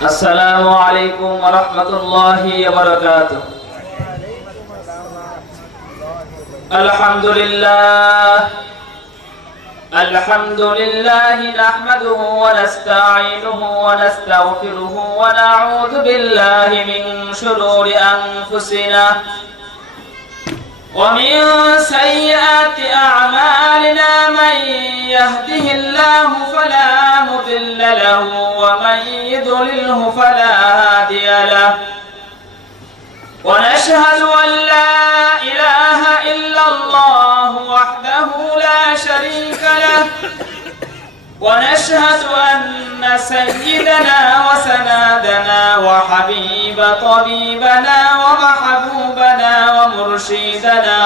السلام عليكم ورحمة الله وبركاته. الحمد لله نحمده ونستعينه ونستغفره ونعوذ بالله من شرور أنفسنا ومن سيئات أعمالنا. من يهده الله فلا مضل له ومن يضلله فلا هادي له. ونشهد أن لا إله إلا الله وحده لا شريك له. ونشهد أن سيدنا وسندنا وحبيب طبيبنا ومحبوبنا ومرشدنا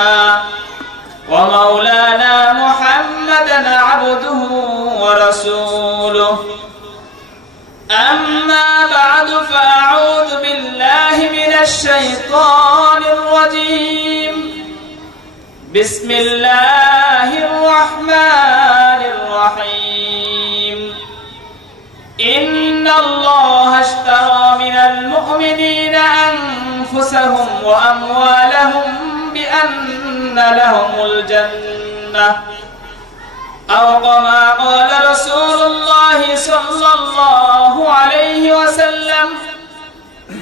ومولانا محمدا عبده ورسوله. أما بعد فأعوذ بالله من الشيطان الرجيم. بسم الله الرحمن الرحيم. إن الله اشترى من المؤمنين أنفسهم وأموالهم بأن لهم الجنة أو كما قال رسول الله صلى الله عليه وسلم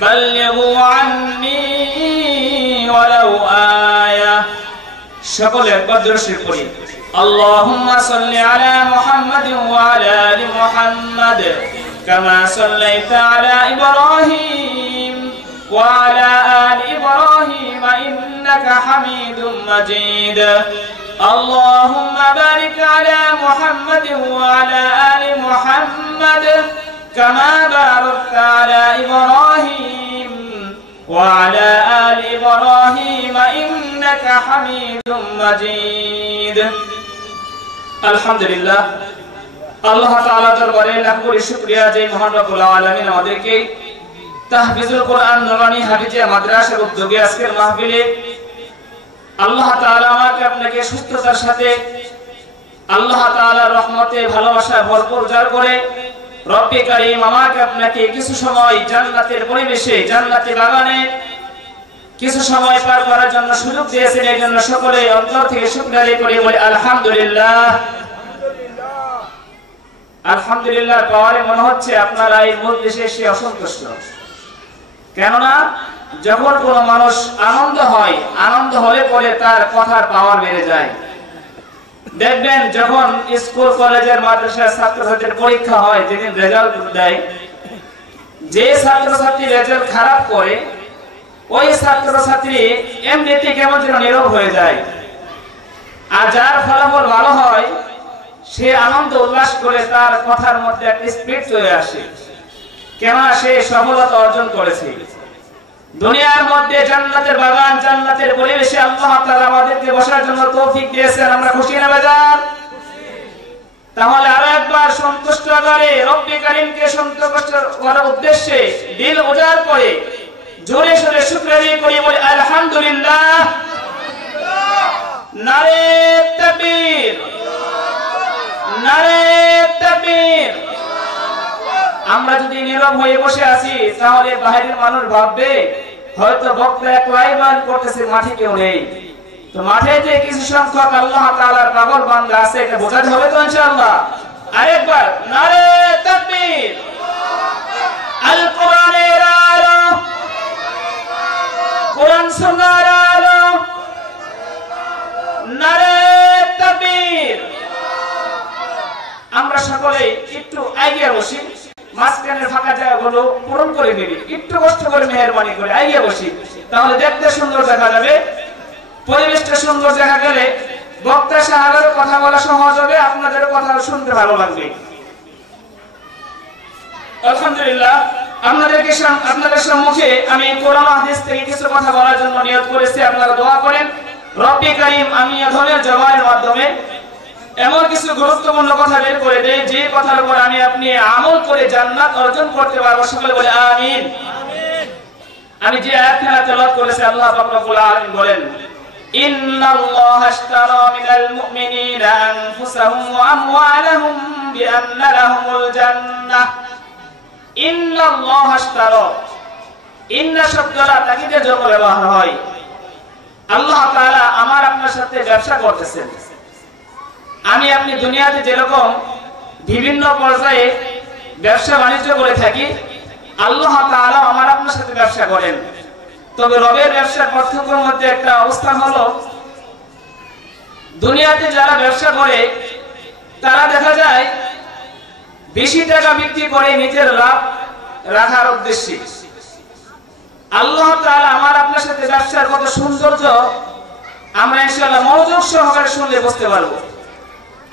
بلغوا عني ولو آية. সকলে একবার দরুদ পড়ি। اللهم صل على محمد وعلى آل محمد كما صليت على إبراهيم وعلى آل إبراهيم إنك حميد مجيد. اللهم بارك على محمد وعلى آل محمد كما باركت على إبراهيم وعلى آل إبراهيم إنك حميد مجيد. আলহামদুলিল্লাহ, আল্লাহ তাআলা দরবারে লাখ কোটি শুকরিয়া যে মহান রব্বুল আলামিন আমাদেরকে তাহফিজুল কোরআন নুরানি হাফিজিয়া মাদ্রাসার উদ্যোগে আজকের মাহফিলে আল্লাহ তাআলা আমাকে আপনাকে সুস্থতার সাথে আল্লাহ তাআলার রহমতে ভালোবাসায় ভরপুর জার করে রব্বে কারীম আমাকে আপনাকে কিছু সময় জান্নাতের পরিবেশে জান্নাতের বাগানে কিছু সময় পার করার জন্য সুযোগ দিয়েছেন। এই জন্য সকলে অন্তর থেকে শুকরিয়া আদায় করে বলি আলহামদুলিল্লাহ। আলহামদুলিল্লাহ পাওয়ারে মনে হচ্ছে আপনারা এই মজলিসে এসে অসন্তুষ্ট। কেননা যখন কোনো মানুষ আনন্দ হয়, আনন্দ হলে পরে তার কথার পাওয়ার বেড়ে যায়। দেখবেন যখন স্কুল কলেজের মাদ্রাসার ছাত্রছাত্রীদের পরীক্ষা হয়, যেদিন রেজাল্ট দেয়, যে ছাত্রছাত্রী রেজাল্ট খারাপ করে ওই ছাত্রছাত্রী এমনিতে কেমন যেন নীরব হয়ে যায়, আর যার ফলাফল ভালো হয় সে আনন্দ উল্লাস করে তার কথার মধ্যে একটা স্পিরিট চলে আসে, কেননা সে সফলতা অর্জন করেছে। দুনিয়ার মধ্যে জান্নাতের বাগান, জান্নাতের পরিবেশে আল্লাহ তাআলা আমাদেরকে বসার জন্য তৌফিক দিয়েছেন। আমরা খুশি না বেজার? তাহলে আরো একবার সন্তুষ্ট করে রব্বে কারীমকে সন্তুষ্ট করার উদ্দেশ্যে দিল উজাড় করে জোরে সোরে শুকরিয়া করি বলি আলহামদুলিল্লাহ। নারে তাকবীর, নারে তাকবীর। আমরা যদি নীরব হয়ে বসে আছি তাহলে বাইরের মানুষ ভাববে হয়তো বক্তা একলাই বয়ান করতেছে, মাঠে কেউ নেই। তো মাঠে যে কিছু সংখ্যক আল্লাহ তাআলার পাগল বান্দা আছে এটা বোঝাতে হবে তো ইনশাআল্লাহ। আরেকবার নারে তাকবীর। আল কোরআনের আলো, কোরআন সুন্নাহর আলো, নারে তাকবীর। আমরা সকলে একটু এগিয়ে বসি, মাঝখানের ফাঁকা জায়গাগুলো পূরণ করে দিবি, একটু কষ্ট করে মেহেরবানি করে এগিয়ে বসি, তাহলে দেখতে সুন্দর দেখা যাবে। পরিবেশটা সুন্দর দেখা গেলে বক্তা সাহেবের কথা বলা সহজ হবে, আপনাদের কথা শুনতে ভালো লাগবে। আলহামদুলিল্লাহ, আপনাদের সম্মুখে আমি কোরআন হাদিস থেকে কিছু কথা বলার জন্য নিয়ত করেছি। আপনারা দোয়া করেন রব্বে কারীম আমি ধনের জবানের মাধ্যমে এমন কিছু গুরুত্বপূর্ণ কথা বের করে দেই যে কথার উপর আমি আপনি আমল করে জান্নাত অর্জন করতে পারবো। সকলে বলে আমিন। আমি যে আয়াতটা তেলাওয়াত করেছি আল্লাহ পাক রব্বুল আলামিন বলেন ইন্নাল্লাহা আশতারা মিনাল মুমিনিনা আনফুসাহুম ওয়া আমওয়ালাহুম বিআন্না লাহুমুল জান্নাহ ইন্নাল্লাহ আশতারা, ইন্না শব্দটা তাকিদের জন্য ব্যবহার হয়। আল্লাহ তাআলা আমার আপনার সাথে ব্যবসা করতেছেন। আমি আপনি দুনিয়াতে যেরকম বিভিন্ন পর্যায়ে ব্যবসা বাণিজ্য করে থাকি, আল্লাহ তাআলা আমার আপনার সাথে ব্যবসা করেন। তবে রবের ব্যবসার পার্থক্যের মধ্যে একটা অবস্থান হলো, দুনিয়াতে যারা ব্যবসা করে তারা দেখা যায় বেশি টাকা বিক্রি করে নিজের লাভ রাখার উদ্দেশ্যে। আল্লাহ তাআলা আমার আপনার সাথে ব্যবসার কত সৌন্দর্য আমরা ইনশাআল্লাহ মনোযোগ সহকারে শুনলে বুঝতে পারবো।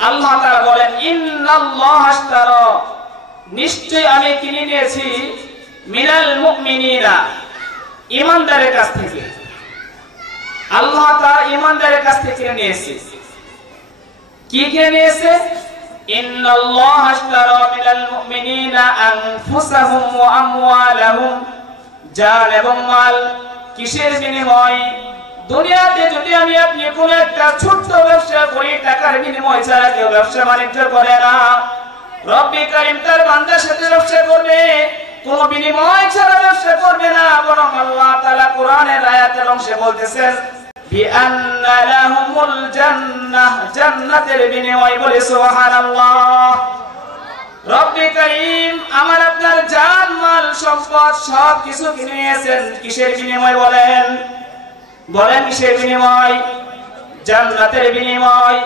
আল্লাহ তাআলা বলেন, ইন্নাল্লাহ আশতারা, নিশ্চয় আমি কিনে নিয়েছি মিনাল মুমিনিনা, ঈমানদারের কাছ থেকে। আল্লাহ তাআলা ঈমানদারের কাছ থেকে কিনে নিয়েছে। কি কিনে নিয়েছে? ইন্নাল্লাহ আশতারা মিনাল মুমিনিনা আনফুসাহুম ওয়া আমওয়ালাহুম, জান এবং মাল। কিসের বিনিময়? দুনিয়াতে যদি আমি আপনি কোন একটা ছোট্ট ব্যবসা করি, টাকার বিনিময় ছাড়া কেউ ব্যবসা বাণিজ্য করে না। রব্বি কারীম তার বান্দার সাথে ব্যবসা করবে, কোন বিনিময় ছাড়া ব্যবসা করবে না। বরং আল্লাহ তাআলা কোরআনের আয়াতের অংশে বলতেছেন, বিআন্না লাহুমুল জান্নাহ, জান্নাতের বিনিময়। বলে সুবহানাল্লাহ। রব্বি কারীম আমার আপনার জান মাল সম্পদ সব কিছু কিনে নিয়েছেন। কিসের বিনিময় বলেন? বলেন কিসের বিনিময়? জান্নাতের বিনিময়।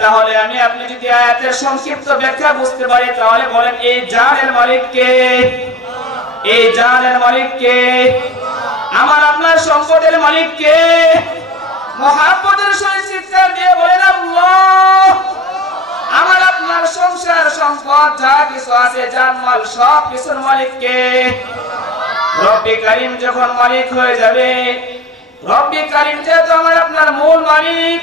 তাহলে আমি আপনি যদি আয়াতের সংক্ষিপ্ত ব্যাখ্যা বুঝতে পারি, তাহলে বলেন এই জানের মালিক কে? এই জানের মালিক কে? আমার আপনার সম্পদের মালিক কে? মুহাব্বতের সহিত চিৎকার দিয়ে বলেন আল্লাহ। আমার আপনার সংসার সম্পদ যা কিছু আছে, জানমাল সব কিছুর মালিক কে? রব্বি কারীম যখন মালিক হয়ে যাবে, রব্বি কারীম যেহেতু আমার আপনার মূল মালিক,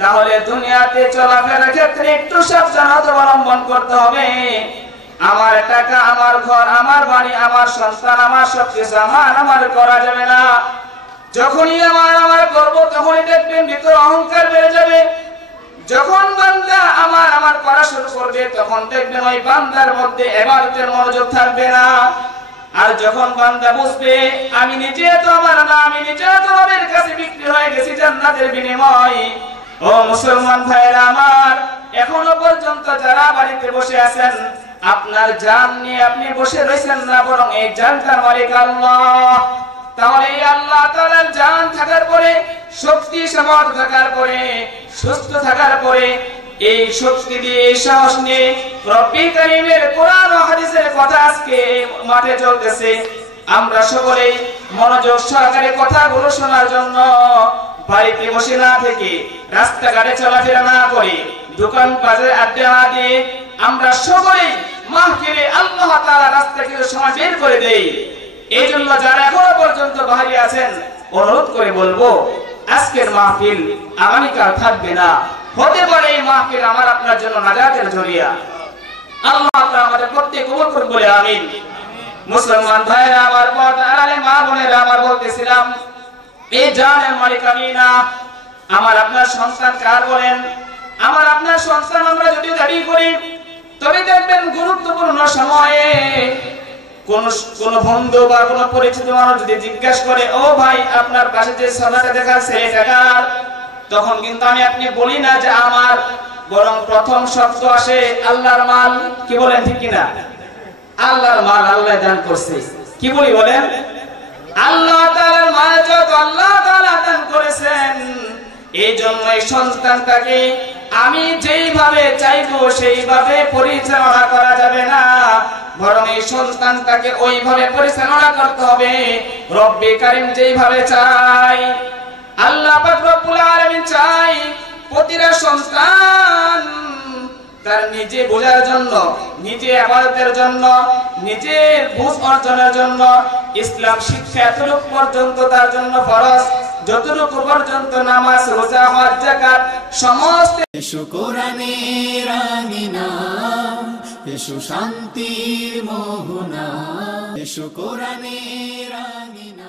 তাহলে দুনিয়াতে চলাফেরার ক্ষেত্রে একটু সাবধানতা অবলম্বন করতে হবে। আমার টাকা, আমার ঘর, আমার বাড়ি, আমার সন্তান, আমার সবকিছু আমার করা যাবে না। যখনই আমার করব, তখনই দেখবেন ভিতর অহংকার বেড়ে যাবে। যখন বান্দা আমার করা শুরু করবে, তখন দেখবেন ওই বান্দার মধ্যে ইবাদতের মনোযোগ থাকবে না। আর যখন বান্দা বুঝবে আমি নিজে তো আমার না, আমি নিজে তো রবের কাছে বিক্রি হয়ে গেছি জান্নাতের বিনিময়। ও মুসলমান ভাইরা আমার, এখনো পর্যন্ত যারা বাড়িতে বসে আছেন, আপনার জান নিয়ে আপনি বসে রয়েছেন না, বরং এই জানটার মালিক আল্লাহ। তাহলে এই আল্লাহ তাআলার জান থাকার পরে, শক্তি সামর্থ্য থাকার পরে, সুস্থ থাকার পরে, এই শক্তি দিয়ে, এই সাহস নিয়ে রব্বি কারীমের কোরআন ও হাদিসের কথা আজকে মাঠে চলতেছে। আমরা সকলেই মনোযোগ সহকারে কথাগুলো শোনার জন্য বাড়িতে বসে না থেকে, রাস্তাঘাটে চলাফেরা না করে, দোকান বাজারে আড্ডা না দিয়ে আমরা সকলেই মাহফিলে আল্লাহ তাআলার রাস্তাকে সময় বের করে দেই। এই জন্য যারা এখনো পর্যন্ত বাইরে আছেন, অনুরোধ করে বলবো, আজকের মাহফিল আগামীকাল থাকবে না। হতে পারে এই মাহফিল আমার আপনার জন্য নাজাতের জরিয়া। আল্লাহ তাআলা আমাদের প্রত্যেক কবুল করুন বলে আমিন। মুসলমান ভাইরা আমার, পর্দার মা বোনেরা আমার, বলতেছিলাম এই জানের মালিক আমি না। আমার আপনার সন্তান কার বলেন? আমার আপনার সন্তান আমরা যদি দাবি করি, তবে দেখবেন গুরুত্বপূর্ণ সময়ে কোন বন্ধু বা কোন পরিচিত মানুষ যদি জিজ্ঞাসা করে, ও ভাই আপনার পাশে যে ছেলেটা দেখার ছেলেটা কার, তখন কিন্তু আমি আপনি বলি না যে আমার, বরং প্রথম শব্দ আসে আল্লাহর মাল। কি বলেন ঠিক কিনা? আল্লাহর মাল আল্লাহ দান করছে। কি বলি বলেন? আল্লাহ তাআলার মাল যত আল্লাহ তাআলা দান করেছেন। এই জন্য এই সন্তানটাকে আমি যেইভাবে চাইবো সেইভাবে পরিচালনা করা যাবে না, বরং এই সন্তানটাকে ওইভাবে পরিচালনা করতে হবে রব্বি কারীম যেইভাবে চাই। আল্লাহ পাক রব্বুল আলামিন চাই প্রতিটা সন্তান তার নিজে বোঝার জন্য, নিজে ইবাদতের জন্য, নিজের বুঝ অর্জনের জন্য ইসলাম শিক্ষা এতটুকু পর্যন্ত তার জন্য ফরজ, যতটুকু পর্যন্ত নামাজ, রোজা, হজ, যাকাত সমস্ত। এসো কোরআনের আঙিনা, এসো শান্তির মোহনা, এসো কোরআনের আঙিনা।